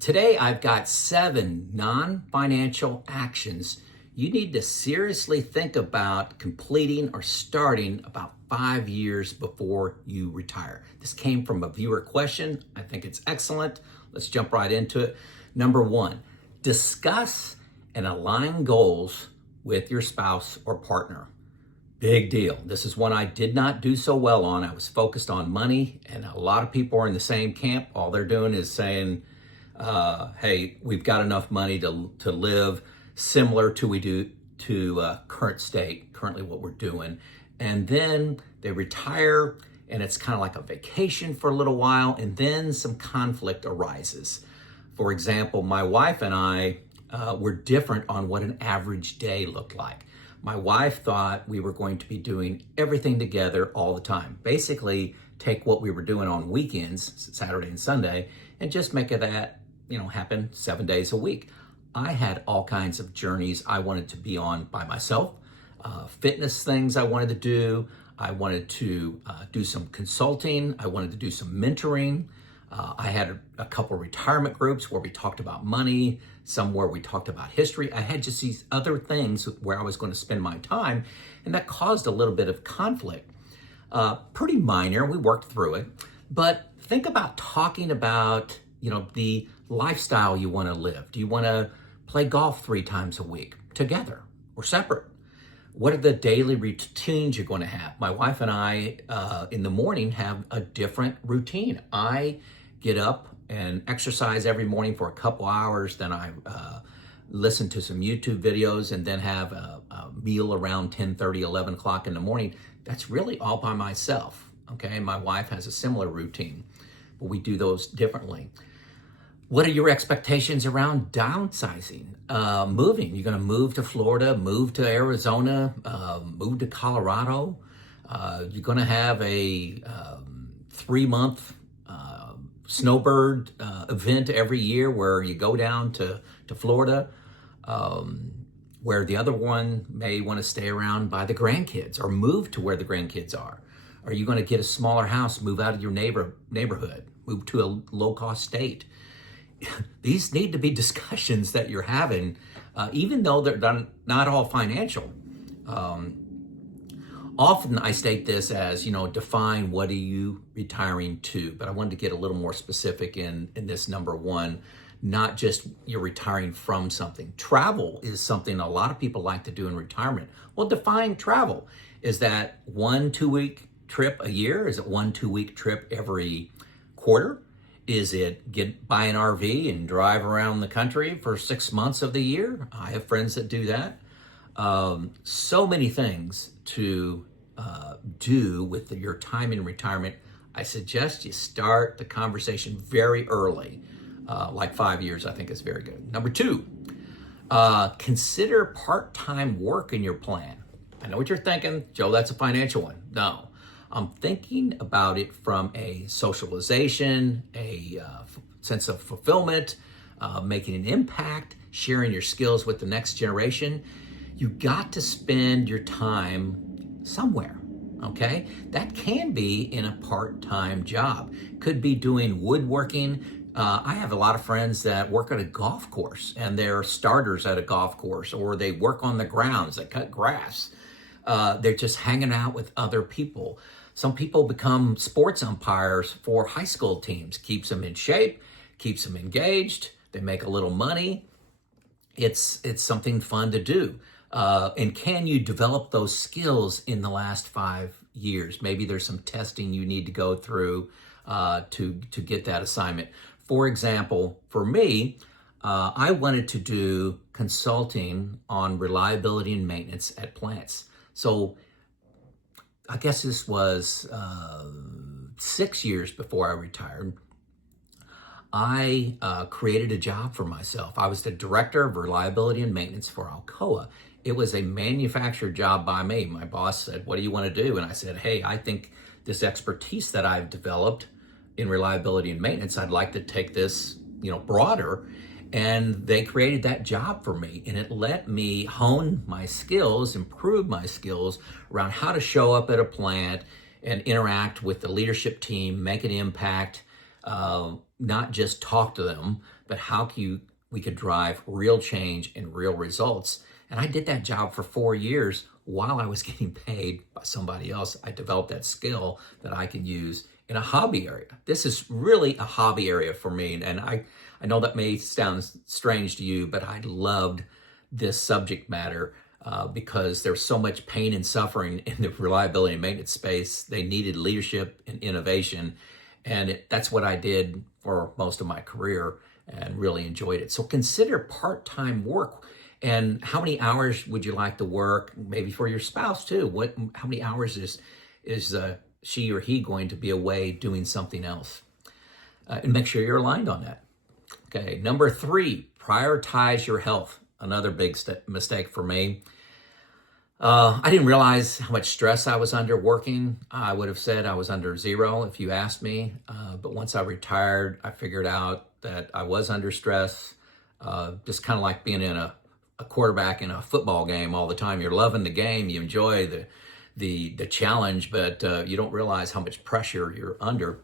Today, I've got 7 non-financial actions you need to seriously think about completing or starting about 5 years before you retire. This came from a viewer question. I think it's excellent. Let's jump right into it. Number 1, discuss and align goals with your spouse or partner. Big deal. This is one I did not do so well on. I was focused on money, and a lot of people are in the same camp. All they're doing is saying, hey, we've got enough money to live similar to we do to currently what we're doing. And then they retire, and it's kind of like a vacation for a little while, and then some conflict arises. For example, my wife and I were different on what an average day looked like. My wife thought we were going to be doing everything together all the time. Basically, take what we were doing on weekends, Saturday and Sunday, and just make it happen 7 days a week. I had all kinds of journeys I wanted to be on by myself, fitness things I wanted to do. I wanted to do some consulting. I wanted to do some mentoring. I had a couple of retirement groups where we talked about money, some where we talked about history. I had just these other things where I was going to spend my time, and that caused a little bit of conflict. Pretty minor, we worked through it, but think about talking about, the lifestyle you want to live. Do you want to play golf 3 times a week together or separate? What are the daily routines you're going to have? My wife and I, in the morning, have a different routine. I get up and exercise every morning for a couple hours. Then I listen to some YouTube videos and then have a meal around 10:30, 11 o'clock in the morning. That's really all by myself, okay? My wife has a similar routine, but we do those differently. What are your expectations around downsizing? Moving. You're going to move to Florida, move to Arizona, move to Colorado. You're going to have a 3-month snowbird event every year where you go down to Florida, where the other one may want to stay around by the grandkids or move to where the grandkids are. Are you going to get a smaller house, move out of your neighborhood, move to a low-cost state? These need to be discussions that you're having, even though they're not all financial. Often I state this as, define what are you retiring to, but I wanted to get a little more specific in this number 1, not just you're retiring from something. Travel is something a lot of people like to do in retirement. Well, define travel. Is that 1 2-week trip a year? Is it 1 2-week trip every quarter? Is it buy an RV and drive around the country for 6 months of the year? I have friends that do that. So many things to do with your time in retirement. I suggest you start the conversation very early, like 5 years, I think is very good. Number 2, consider part-time work in your plan. I know what you're thinking, Joe, that's a financial one. No. I'm thinking about it from a socialization, a sense of fulfillment, making an impact, sharing your skills with the next generation. You got to spend your time somewhere, okay? That can be in a part-time job. Could be doing woodworking. I have a lot of friends that work at a golf course, and they're starters at a golf course, or they work on the grounds, they cut grass. They're just hanging out with other people. Some people become sports umpires for high school teams. Keeps them in shape, keeps them engaged. They make a little money. It's something fun to do. And can you develop those skills in the last 5 years? Maybe there's some testing you need to go through to get that assignment. For example, for me, I wanted to do consulting on reliability and maintenance at plants. So I guess this was 6 years before I retired. I created a job for myself. I was the director of reliability and maintenance for Alcoa. It was a manufactured job by me. My boss said, what do you want to do? And I said, hey, I think this expertise that I've developed in reliability and maintenance, I'd like to take this, broader. And they created that job for me, and it let me hone my skills, improve my skills around how to show up at a plant and interact with the leadership team, make an impact, not just talk to them, but we could drive real change and real results. And I did that job for 4 years while I was getting paid by somebody else. I developed that skill that I can use in a hobby area. This is really a hobby area for me. And I know that may sound strange to you, but I loved this subject matter because there's so much pain and suffering in the reliability and maintenance space. They needed leadership and innovation. And that's what I did for most of my career and really enjoyed it. So consider part-time work. And how many hours would you like to work? Maybe for your spouse too. How many hours is she or he going to be away doing something else? And make sure you're aligned on that. Okay, number 3, prioritize your health. Another big mistake for me. I didn't realize how much stress I was under working. I would have said I was under 0 if you asked me. But once I retired, I figured out that I was under stress. Just kind of like being in a quarterback in a football game all the time. You're loving the game, you enjoy the challenge, but you don't realize how much pressure you're under.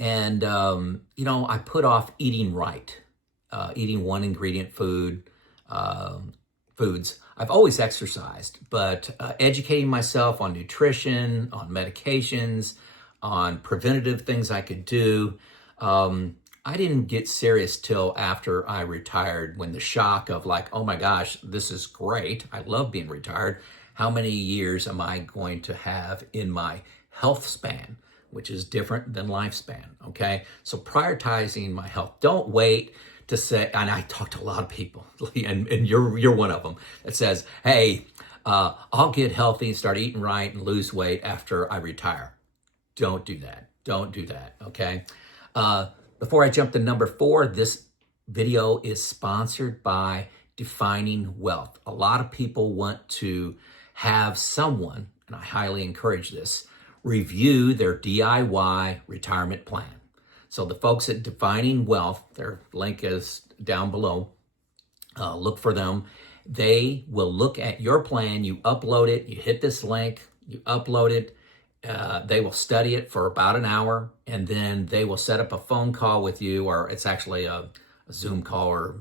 And I put off eating right, eating one ingredient foods. I've always exercised, but educating myself on nutrition, on medications, on preventative things I could do. I didn't get serious till after I retired, when the shock of like, oh my gosh, this is great. I love being retired. How many years am I going to have in my health span, which is different than lifespan, okay? So prioritizing my health. Don't wait to say, and I talk to a lot of people, and you're one of them, that says, hey, I'll get healthy and start eating right and lose weight after I retire. Don't do that. Don't do that, okay? Before I jump to number 4, this video is sponsored by Defining Wealth. A lot of people want to have someone, and I highly encourage this, review their DIY retirement plan. So the folks at Defining Wealth, their link is down below, look for them. They will look at your plan, you upload it, you hit this link, you upload it, they will study it for about an hour, and then they will set up a phone call with you, or it's actually a Zoom call or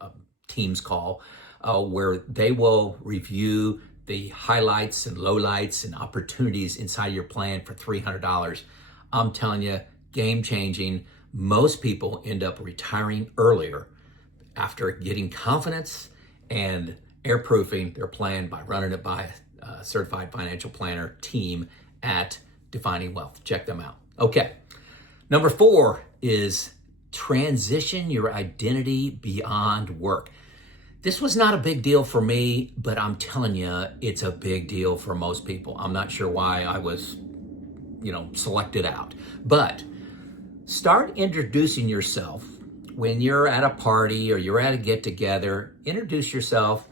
a Teams call, where they will review the highlights and lowlights and opportunities inside your plan for $300. I'm telling you, game changing. Most people end up retiring earlier after getting confidence and airproofing their plan by running it by a certified financial planner team at Defining Wealth. Check them out. Okay. Number 4 is transition your identity beyond work. This was not a big deal for me, but I'm telling you, it's a big deal for most people. I'm not sure why I was, selected out. But start introducing yourself when you're at a party or you're at a get-together. Introduce yourself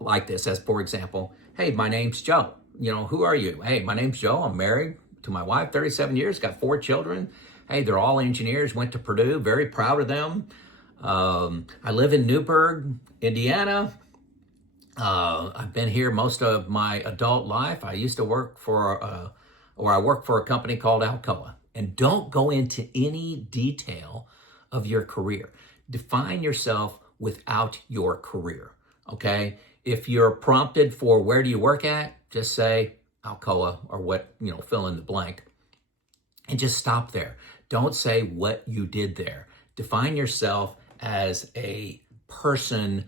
like this, as for example, hey, my name's Joe. Who are you? Hey, my name's Joe. I'm married to my wife, 37 years, got 4 children. Hey, they're all engineers, went to Purdue, very proud of them. I live in Newburgh, Indiana. I've been here most of my adult life. I used to work for a company called Alcoa. And don't go into any detail of your career. Define yourself without your career, okay? If you're prompted for where do you work at, just say Alcoa or fill in the blank. And just stop there. Don't say what you did there. Define yourself as a person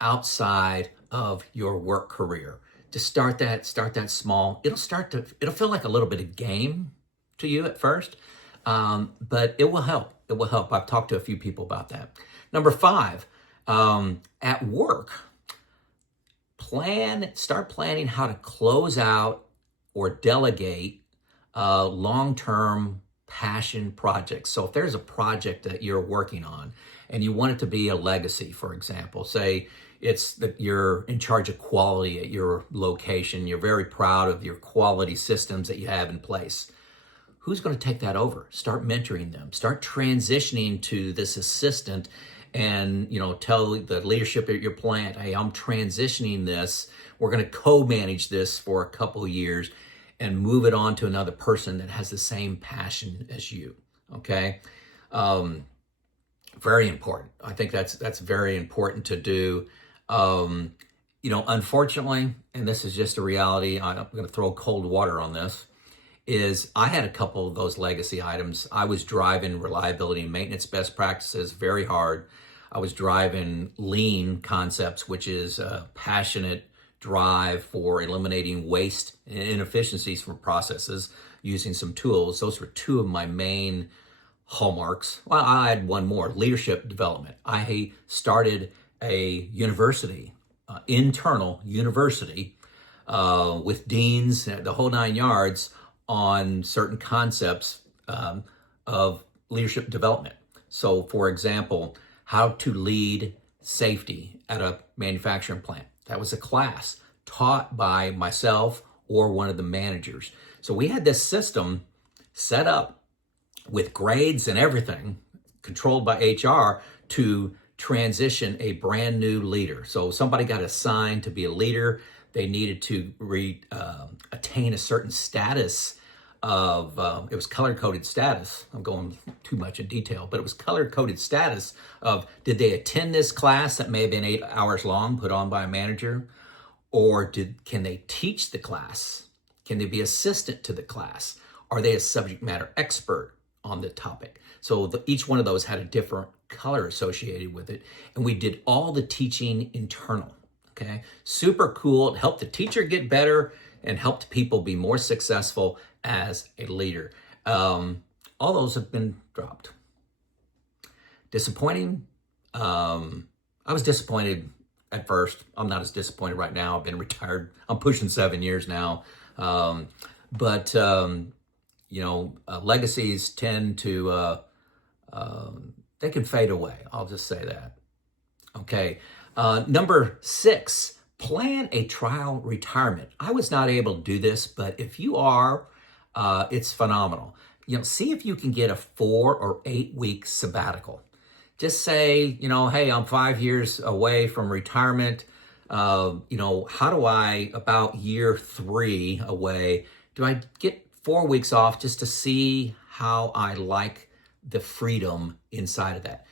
outside of your work career. Just start that small. It'll feel like a little bit of game to you at first, but it will help. It will help. I've talked to a few people about that. Number 5, at work, start planning how to close out or delegate long-term passion projects. So if there's a project that you're working on and you want it to be a legacy, for example, say it's that you're in charge of quality at your location, you're very proud of your quality systems that you have in place. Who's going to take that over? Start mentoring them. Start transitioning to this assistant and, tell the leadership at your plant, hey, I'm transitioning this. We're going to co-manage this for a couple of years and move it on to another person that has the same passion as you, okay? Very important. I think that's very important to do. Unfortunately, and this is just a reality, I'm going to throw cold water on this, is I had a couple of those legacy items. I was driving reliability and maintenance best practices very hard. I was driving lean concepts, which is a passionate drive for eliminating waste and inefficiencies from processes using some tools. Those were two of my main hallmarks. Well, I had one more, leadership development. I started a university, internal university, with deans, the whole 9 yards, on certain concepts of leadership development. So, for example, how to lead safety at a manufacturing plant. That was a class taught by myself or one of the managers. So we had this system set up with grades and everything, controlled by HR, to transition a brand new leader. So somebody got assigned to be a leader. They needed to attain a certain status of, it was color-coded status. I'm going too much in detail, but it was color-coded status of, did they attend this class that may have been 8 hours long, put on by a manager? Or can they teach the class? Can they be assistant to the class? Are they a subject matter expert on the topic? So each one of those had a different color associated with it. And we did all the teaching internal, okay? Super cool. It helped the teacher get better and helped people be more successful as a leader. All those have been dropped. Disappointing. I was disappointed at first. I'm not as disappointed right now. I've been retired. I'm pushing 7 years now. Legacies tend to, they can fade away. I'll just say that. Okay. Number 6, plan a trial retirement. I was not able to do this, but if you are, it's phenomenal. See if you can get a 4 or 8 week sabbatical. Just say, hey, I'm 5 years away from retirement. How do I, about year 3 away, do I get 4 weeks off just to see how I like the freedom inside of that?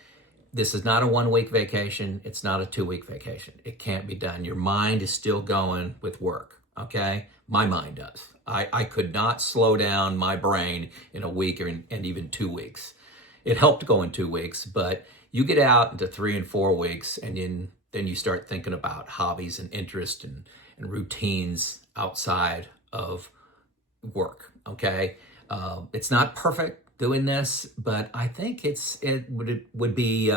This is not a 1 week vacation. It's not a 2 week vacation. It can't be done. Your mind is still going with work, okay? My mind does. I could not slow down my brain in a week and even 2 weeks. It helped go in 2 weeks, but you get out into 3 and 4 weeks, and then you start thinking about hobbies and interests and routines outside of work, okay? It's not perfect doing this, but I think it would be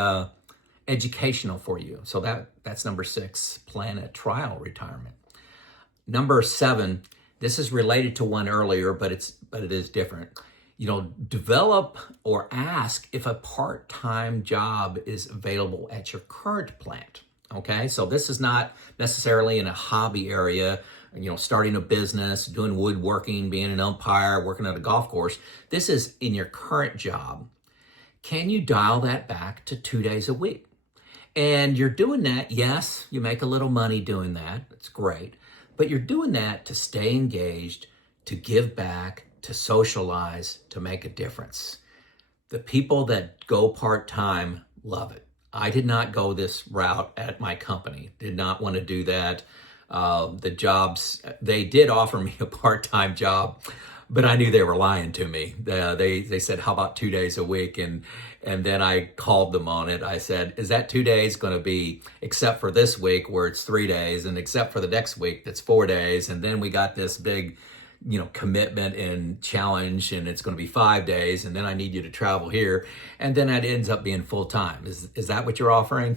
educational for you. So that's number 6, plan a trial retirement. Number 7, this is related to one earlier, but it is different. Develop or ask if a part-time job is available at your current plant. Okay, so this is not necessarily in a hobby area, starting a business, doing woodworking, being an umpire, working at a golf course. This is in your current job. Can you dial that back to 2 days a week? And you're doing that, yes, you make a little money doing that. It's great. But you're doing that to stay engaged, to give back, to socialize, to make a difference. The people that go part-time love it. I did not go this route at my company. Did not want to do that. The jobs, they did offer me a part-time job, but I knew they were lying to me. They said, how about 2 days a week? And then I called them on it. I said, is that 2 days going to be, except for this week where it's 3 days, and except for the next week that's 4 days, and then we got this big commitment and challenge, and it's going to be 5 days, and then I need you to travel here, and then that ends up being full time. Is that what you're offering?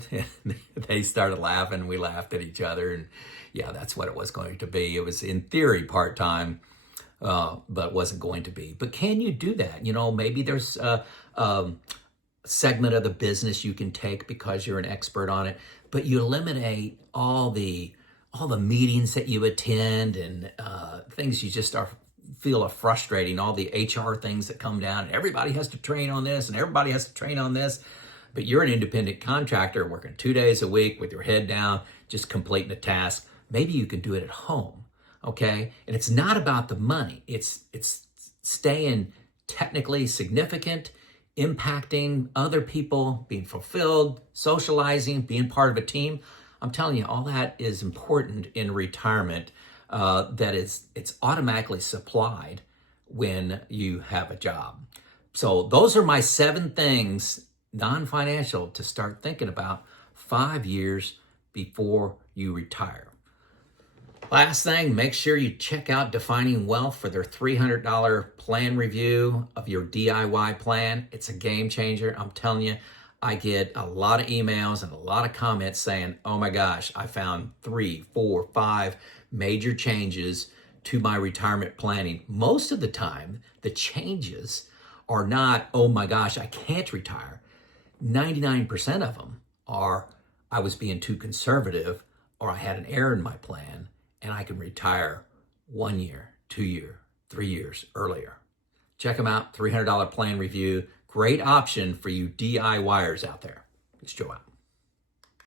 They started laughing. We laughed at each other, and yeah, that's what it was going to be. It was in theory part time, but it wasn't going to be. But can you do that? Maybe there's a segment of the business you can take because you're an expert on it, but you eliminate all the meetings that you attend and things you just feel are frustrating, all the HR things that come down. Everybody has to train on this and everybody has to train on this. But you're an independent contractor working 2 days a week with your head down, just completing a task. Maybe you can do it at home, okay? And it's not about the money. It's staying technically significant impacting other people, being fulfilled, socializing, being part of a team. I'm telling you, all that is important in retirement. It's automatically supplied when you have a job. So those are my 7 things, non-financial, to start thinking about 5 years before you retire. Last thing, make sure you check out Defining Wealth for their $300 plan review of your DIY plan. It's a game changer. I'm telling you, I get a lot of emails and a lot of comments saying, oh my gosh, I found 3, 4, 5 major changes to my retirement planning. Most of the time, the changes are not, oh my gosh, I can't retire. 99% of them are, I was being too conservative, or I had an error in my plan, and I can retire 1 year, 2 year, 3 years earlier. Check them out, $300 plan review. Great option for you DIYers out there. It's Joe out.